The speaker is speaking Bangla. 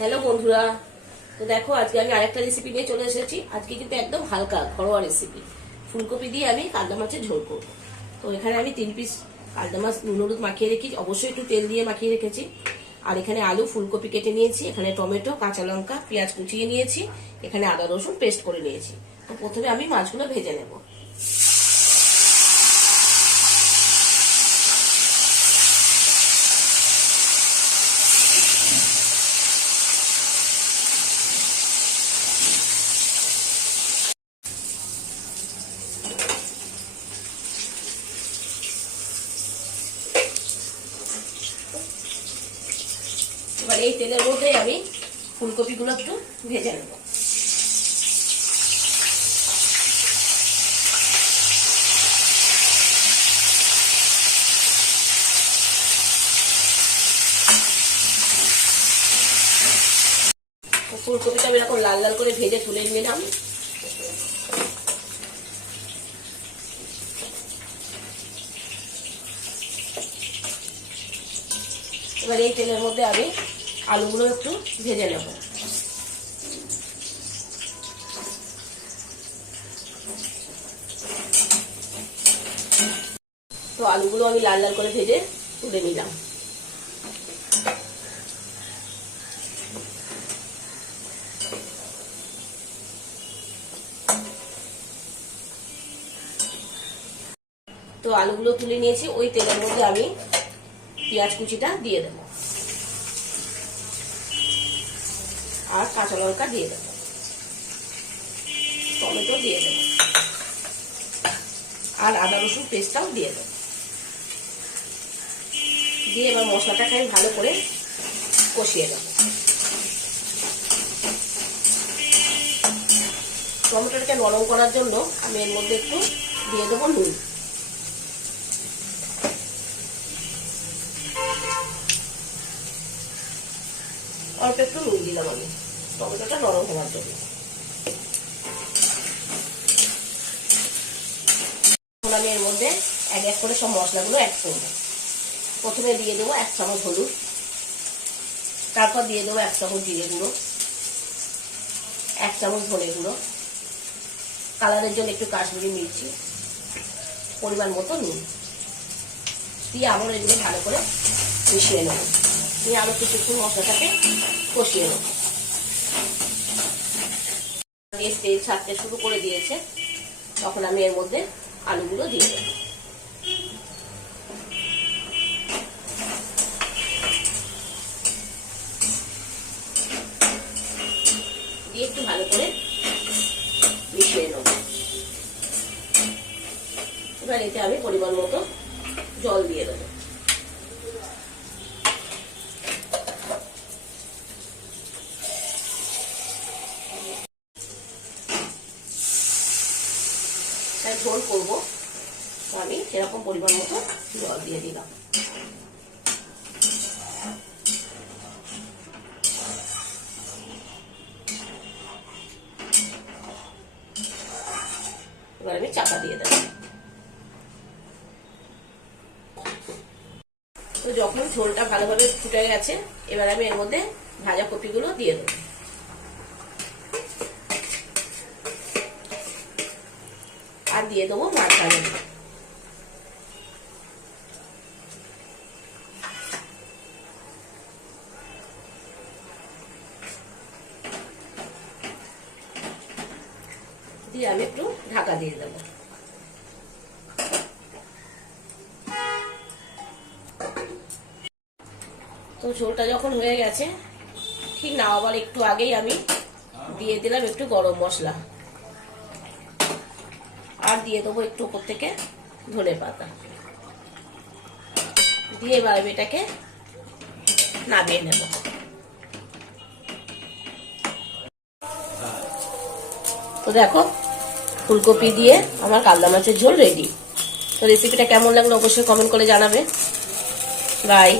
হ্যালো বন্ধুরা, তো দেখো আজকে আমি আরেকটা রেসিপি নিয়ে চলে এসেছি। আজকে কিন্তু একদম হালকা ঘরোয়া রেসিপি, ফুলকপি দিয়ে আমি কালদা মাছের ঝোল করবো। তো এখানে আমি 3 পিস কালদা মাছ নুন হলুদ মাখিয়ে রেখেছি, অবশ্যই একটু তেল দিয়ে মাখিয়ে রেখেছি। আর এখানে আলু ফুলকপি কেটে নিয়েছি, এখানে টমেটো কাঁচা লঙ্কা পেঁয়াজ কুচিয়ে নিয়েছি, এখানে আদা রসুন পেস্ট করে নিয়েছি। তো প্রথমে আমি মাছগুলো ভেজে নেব। এবার এই তেলের মধ্যে আমি ফুলকপিগুলো একটু ভেজে নেব। ফুলকপিটা আমি এরকম লাল লাল করে ভেজে তুলে নিলাম। এবার এই তেলের মধ্যে আমি আলুগুলো একটু ভেজে নেব। তো আলুগুলো আমি লাল লাল করে ভেজে তুলে নিলাম। তো আলুগুলো তুলে নিয়েছি, ওই তেলের মধ্যে আমি পেঁয়াজ কুচিটা দিয়ে দেব আর কাঁচা লঙ্কা দিয়ে দেব, টমেটো দিয়ে দেব আর আদা রসুন পেস্টটাও দিয়ে দেব। দিয়ে এবার মশলাটাকে আমি ভালো করে কষিয়ে দেব। টমেটোটাকে নরম করার জন্য আমি এর মধ্যে একটু দিয়ে দেবো নুন। অল্প একটু নুন দিলাম আমি টমেটোটা নরম হওয়ার জন্য। এখন আমি এর মধ্যে এক এক করে সব মশলাগুলো অ্যাড করব। প্রথমে দিয়ে দেবো 1 চামচ হলুদ, তারপর দিয়ে দেবো 1 চামচ জিরে গুঁড়ো, 1 চামচ ধনে গুঁড়ো, কালারের জন্য একটু কাশ্মীরি মির্চি, পরিমাণ মতো নুন দিয়ে আবার এগুলো ভালো করে মিশিয়ে নেব। নিয়ে আরো কিছুক্ষণ মশলাটাকে কষিয়ে নেব। তেল ছাড়তে শুরু করে দিয়েছে, তখন আমি এর মধ্যে আলুগুলো দিয়ে দেব। দিয়ে একটু ভালো করে মিশিয়ে নেব। এবার এতে আমি পরিমাণ মতো জল দিয়ে দেবো। ঝোল করবো, আমি সেরকম পরিমাণ মতো জল দিয়ে দিলাম। এবার আমি চাপা দিয়ে দেব। তো যখন ঝোলটা ভালোভাবে ফুটে গেছে, এবার আমি এর মধ্যে ভাজা কপিগুলো দিয়ে দেবো। আর দিয়ে দেবো মাছ ভাজা। দিয়ে আমি একটু ঢাকা দিয়ে দেব। তো ঝোলটা যখন হয়ে গেছে, ঠিক নামাবার একটু আগেই আমি দিয়ে দিলাম একটু গরম মশলা, আর দিয়ে দেবো একটু উপর থেকে ধনে পাতা দিয়ে এবার আমি এটাকে নামিয়ে নেব। তো দেখো ফুলকপি দিয়ে আমার কালদা মাছের ঝোল রেডি। তো রেসিপিটা কেমন লাগলো অবশ্যই কমেন্ট করে জানাবে। বাই।